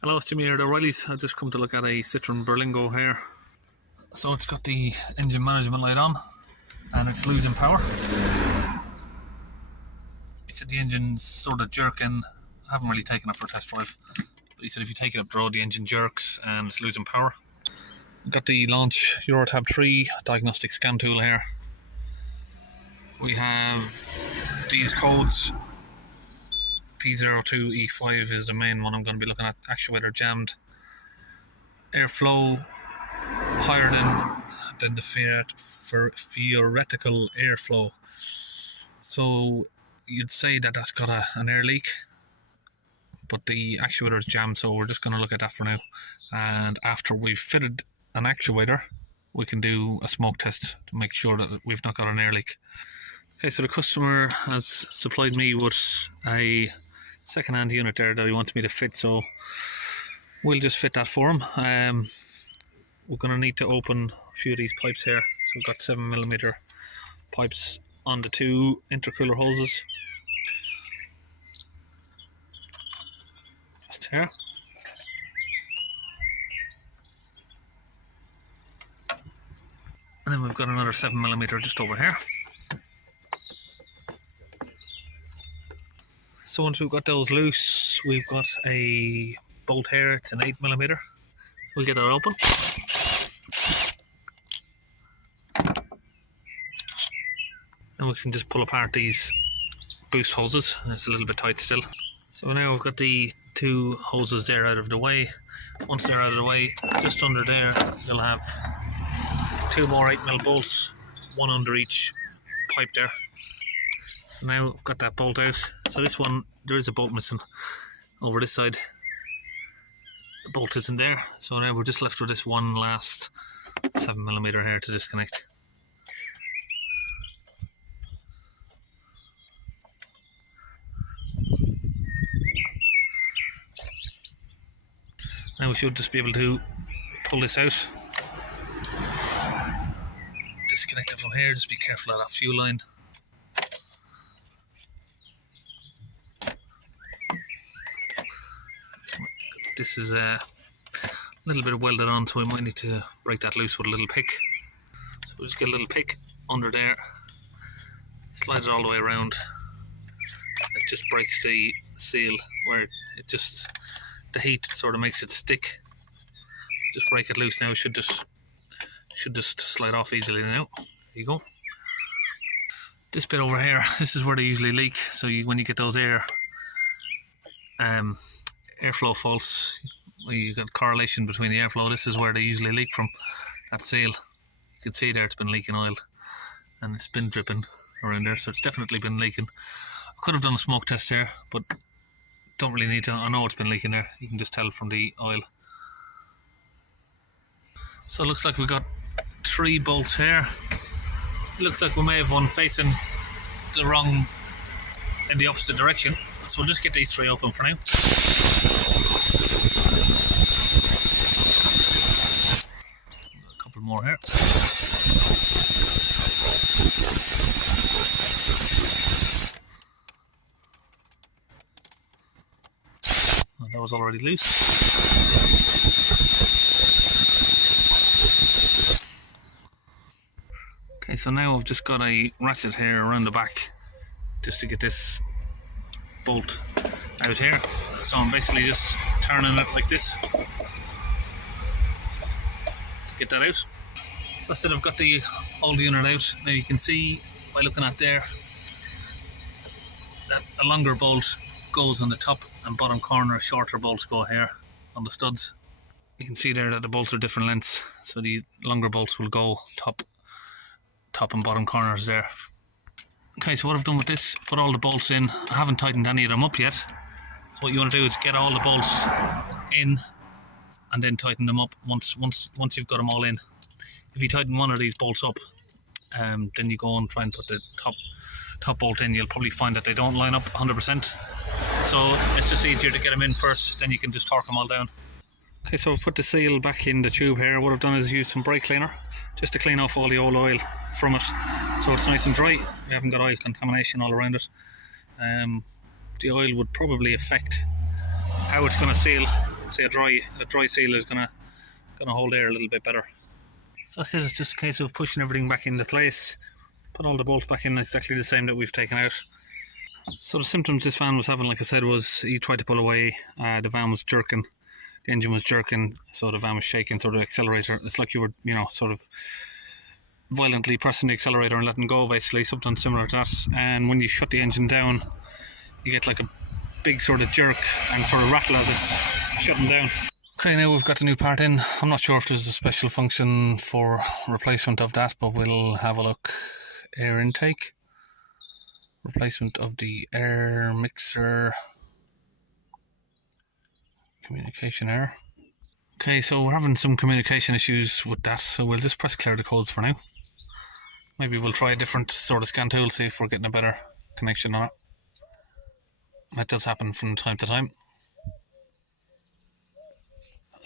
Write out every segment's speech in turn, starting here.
Hello, it's Jimmy here at O'Reilly's. I've just come to look at a Citroen Berlingo here. So it's got the engine management light on and it's losing power. He said the engine's sort of jerking. I haven't really taken it for a test drive, but he said if you take it up the road the engine jerks and it's losing power. We've got the launch Eurotab 3 diagnostic scan tool here. We have these codes. P02ED is the main one I'm going to be looking at. Actuator jammed. Airflow higher than the theoretical airflow. So you'd say that that's got an air leak, but the actuator is jammed, so we're just going to look at that for now. And after we've fitted an actuator, we can do a smoke test to make sure that we've not got an air leak. Okay, so the customer has supplied me with a second-hand unit there that he wants me to fit, so we'll just fit that for him. We're going to need to open a few of these pipes here. So we've got 7mm pipes on the two intercooler hoses. Just here. And then we've got another 7mm just over here. So once we've got those loose, we've got a bolt here, it's an 8mm. We'll get that open. And we can just pull apart these boost hoses. It's a little bit tight still. So now we've got the two hoses there out of the way. Once they're out of the way, just under there, you'll have two more 8mm bolts, one under each pipe there. So now I've got that bolt out. So this one, there is a bolt missing over this side. The bolt isn't there. So now we're just left with this one last 7mm here to disconnect. Now we should just be able to pull this out. Disconnect it from here, just be careful of that fuel line. This is a little bit welded on, so we might need to break that loose with a little pick. So we'll just get a little pick under there, slide it all the way around. It just breaks the seal where it just, the heat sort of makes it stick. Just break it loose now. It should just slide off easily now. There you go. This bit over here, this is where they usually leak. So when you get those airflow faults, you got correlation between the airflow. This is where they usually leak from, that seal. You can see there it's been leaking oil and it's been dripping around there, so it's definitely been leaking. I could have done a smoke test here, but don't really need to. I know it's been leaking there. You can just tell from the oil. So it looks like we've got 3 bolts here. It looks like we may have one facing in the opposite direction. So we'll just get these 3 open for now. A couple more here. And that was already loose. Okay, so now I've just got a ratchet here around the back just to get this bolt out here. So I'm basically just turning it like this to get that out. So I said I've got the old unit out. Now you can see by looking at there that a longer bolt goes on the top and bottom corner, shorter bolts go here on the studs. You can see there that the bolts are different lengths, so the longer bolts will go top and bottom corners there. Okay, so what I've done with this, put all the bolts in. I haven't tightened any of them up yet. So what you want to do is get all the bolts in and then tighten them up once you've got them all in. If you tighten one of these bolts up, then you go and try and put the top bolt in, you'll probably find that they don't line up 100%. So it's just easier to get them in first, then you can just torque them all down. Okay, so I've put the seal back in the tube here. What I've done is use some brake cleaner just to clean off all the old oil from it, so it's nice and dry. We haven't got oil contamination all around it. The oil would probably affect how it's going to seal. Say a dry seal is going to hold air a little bit better. So I said it's just a case of pushing everything back into place, put all the bolts back in exactly the same that we've taken out. So the symptoms this van was having, like I said, was he tried to pull away, the van was jerking, the engine was jerking, so the van was shaking, so the accelerator, it's like you were, sort of violently pressing the accelerator and letting go, basically, something similar to that. And when you shut the engine down, you get like a big sort of jerk and sort of rattle as it's shutting down. Okay, now we've got the new part in. I'm not sure if there's a special function for replacement of that, but we'll have a look. Air intake, replacement of the air mixer, communication error. Okay, so we're having some communication issues with that, so we'll just press clear the codes for now. Maybe we'll try a different sort of scan tool, see if we're getting a better connection on it. That does happen from time to time.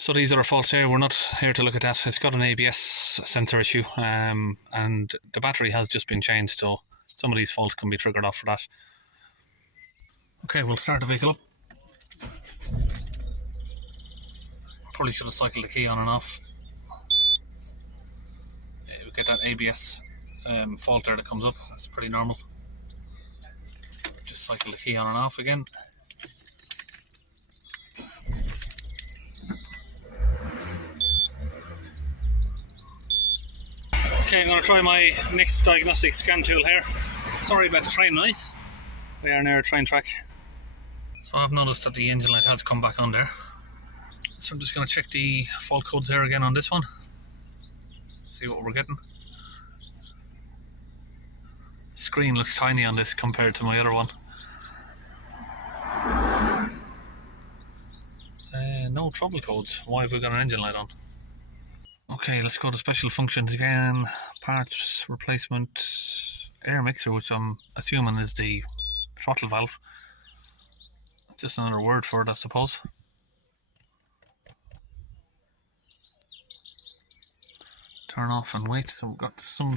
So these are our faults here. We're not here to look at that. It's got an ABS sensor issue, and the battery has just been changed, so some of these faults can be triggered off for that. Okay, we'll start the vehicle up. Probably should have cycled the key on and off. We get that ABS fault there that comes up. That's pretty normal. Just cycle the key on and off again. Okay, I'm going to try my next diagnostic scan tool here. Sorry about the train noise. We are near a train track. So I've noticed that the engine light has come back on there. So I'm just going to check the fault codes here again on this one. See what we're getting. The screen looks tiny on this compared to my other one. No trouble codes. Why have we got an engine light on? Okay, let's go to special functions again. Parts, replacement, air mixer, which I'm assuming is the throttle valve. Just another word for it, I suppose. Turn off and wait. So we've got something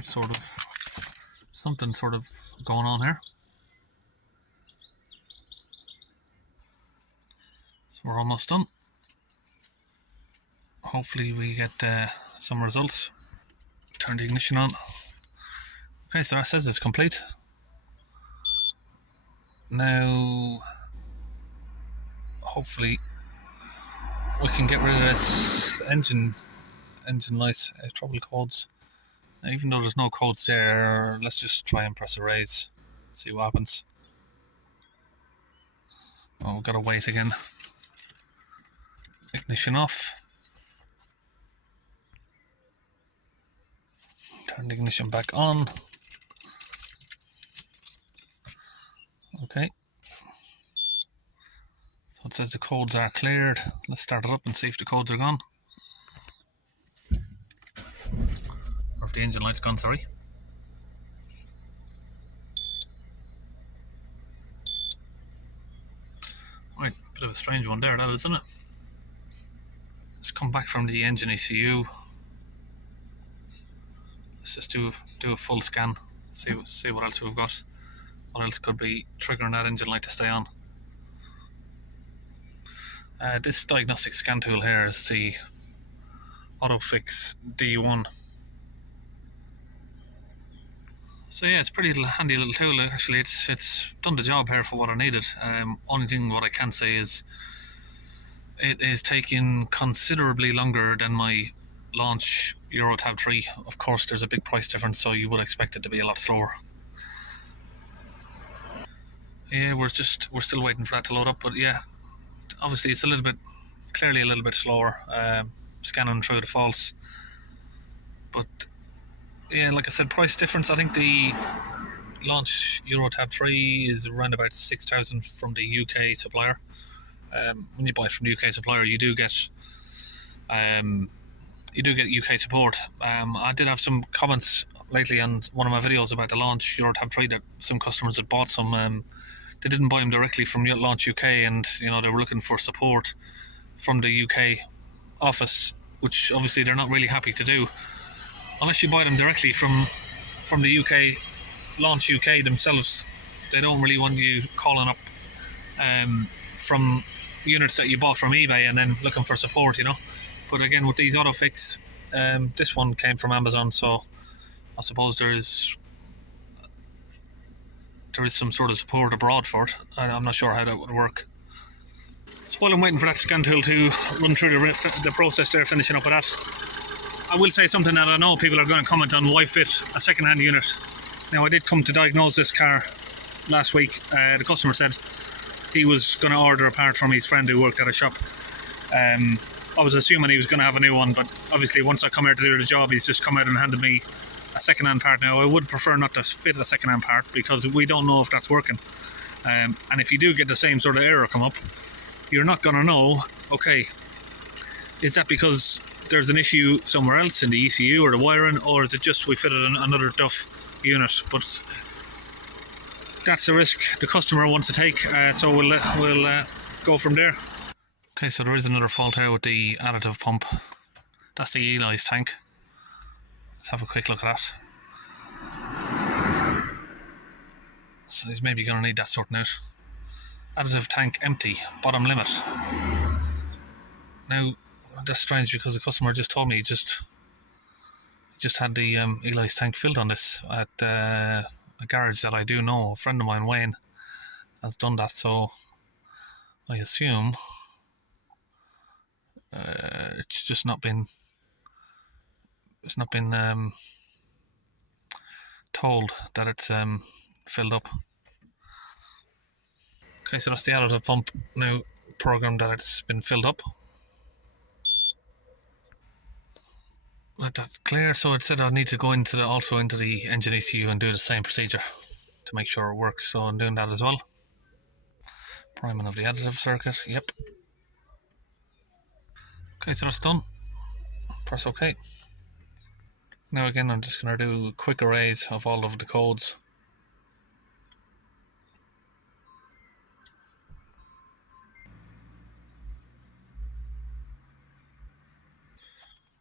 sort of going on here. So we're almost done. Hopefully we get some results. Turn the ignition on. Okay, so that says it's complete. Now, hopefully we can get rid of this engine light trouble codes. Now, even though there's no codes there, let's just try and press erase. See what happens. Oh, we've got to wait again. Ignition off. Turn the ignition back on. Okay. So it says the codes are cleared. Let's start it up and see if the codes are gone. Or if the engine light's gone, sorry. Right, bit of a strange one there, that is, isn't it? Let's come back from the engine ECU. Let's just do a full scan, see what else we've got. What else could be triggering that engine light to stay on? This diagnostic scan tool here is the AutoFix D1. So yeah, it's a pretty handy little tool. Actually, it's done the job here for what I needed. Only thing what I can say is it is taking considerably longer than my launch Euro Tab 3. Of course, there's a big price difference, so you would expect it to be a lot slower. Yeah, we're still waiting for that to load up, but yeah, obviously it's clearly a little bit slower, scanning through the faults. But yeah, like I said, price difference. I think the launch Euro Tab 3 is around about 6,000 from the UK supplier. When you buy from the UK supplier, you do get UK support. I did have some comments lately on one of my videos about the launch Euro Tab 3 that some customers had bought some. They didn't buy them directly from Launch UK, and they were looking for support from the UK office, which obviously they're not really happy to do unless you buy them directly from the UK, Launch UK themselves, they don't really want you calling up from units that you bought from eBay and then looking for support, you know. But again, with these AutoFix, this one came from Amazon, so I suppose there is some sort of support abroad for it. I'm not sure how that would work. So while I'm waiting for that scan tool to run through the process there, finishing up with that, I will say something that I know people are going to comment on: why fit a second-hand unit? Now, I did come to diagnose this car last week. The customer said he was going to order a part from his friend who worked at a shop. I was assuming he was going to have a new one, but obviously once I come here to do the job, he's just come out and handed me a second-hand part. Now, I would prefer not to fit a second-hand part because we don't know if that's working. And if you do get the same sort of error come up, you're not going to know, okay, is that because there's an issue somewhere else in the ECU or the wiring, or is it just we fitted another Duff unit? But that's the risk the customer wants to take, so we'll go from there. Okay, so there is another fault here with the additive pump. That's the Eli's tank. Let's have a quick look at that. So he's maybe going to need that sorting out. Additive tank empty, bottom limit. Now, that's strange because the customer just told me he just had the Eli's tank filled on this at a garage that I do know. A friend of mine, Wayne, has done that, so I assume it's not been told that it's filled up. Okay, so that's the additive pump now programmed that it's been filled up. Let that clear. So it said I need to go into the engine ECU and do the same procedure to make sure it works. So I'm doing that as well. Priming of the additive circuit. Yep. Okay, so that's done. Press OK. Now again, I'm just going to do a quick erase of all of the codes.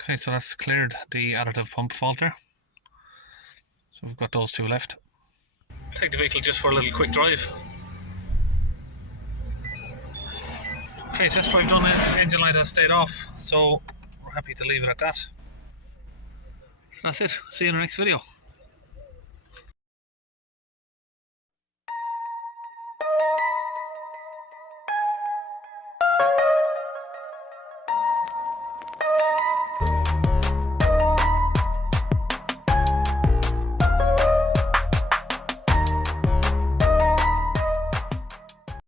Okay, so that's cleared the additive pump fault there. So we've got those two left. Take the vehicle just for a little quick drive. Okay, test drive done. Engine light has stayed off, so we're happy to leave it at that. So that's it. See you in the next video.